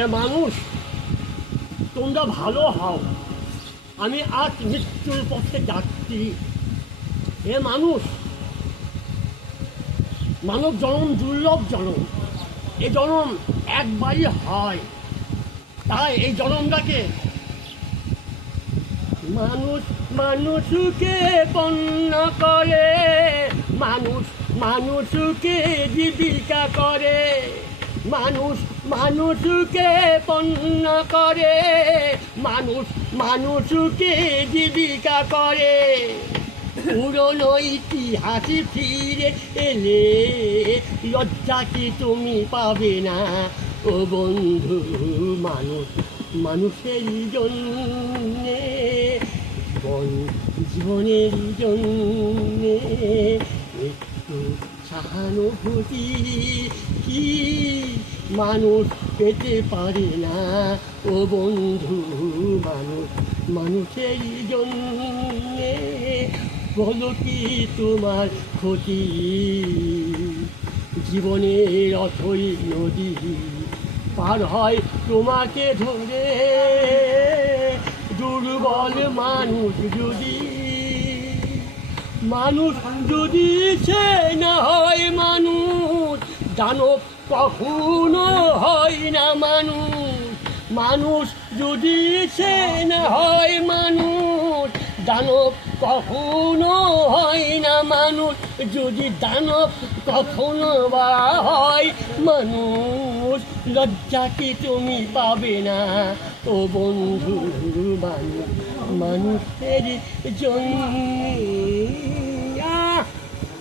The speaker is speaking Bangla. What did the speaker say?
এ মানুষ, তোমরা ভালো হও, আমি আজ মৃত্যুর পথে যাচ্ছি। এ মানুষ, মানব জন্ম দুর্লভ জন্ম, এ জন্ম একবারই হয়, তাই এই জন্মটাকে মানুষ মানুষকে পণ্য করে, মানুষ মানুষকে জীবিকা করে, মানুষ মানুষকে পণ্য করে, মানুষ মানুষকে জীবিকা করে। পুরনো ইতিহাসে ফিরে এলে লজ্জা কি তুমি পাবে না ও বন্ধু? মানুষ মানুষের জন্যে, জীবনের জন্যে একটু সহানুভূতি কি মানুষ পেতে পারে না ও বন্ধু? মানুষ মানুষের জন্যে বলো কি তোমার ক্ষতি? জীবনের অথই নদী পার হয় তোমাকে ধরে, দুর্বল মানুষ যদি, মানুষ যদি সে না হয় মানুষ, দানব কখনো হয় না মানুষ। মানুষ যদি সে না হয় মানুষ, দানব কখনো হয় না মানুষ। যদি দানব কখনো বা হয় মানুষ, লজ্জা কি তুমি পাবে না ও বন্ধু? মানুষ মানুষের জন্য।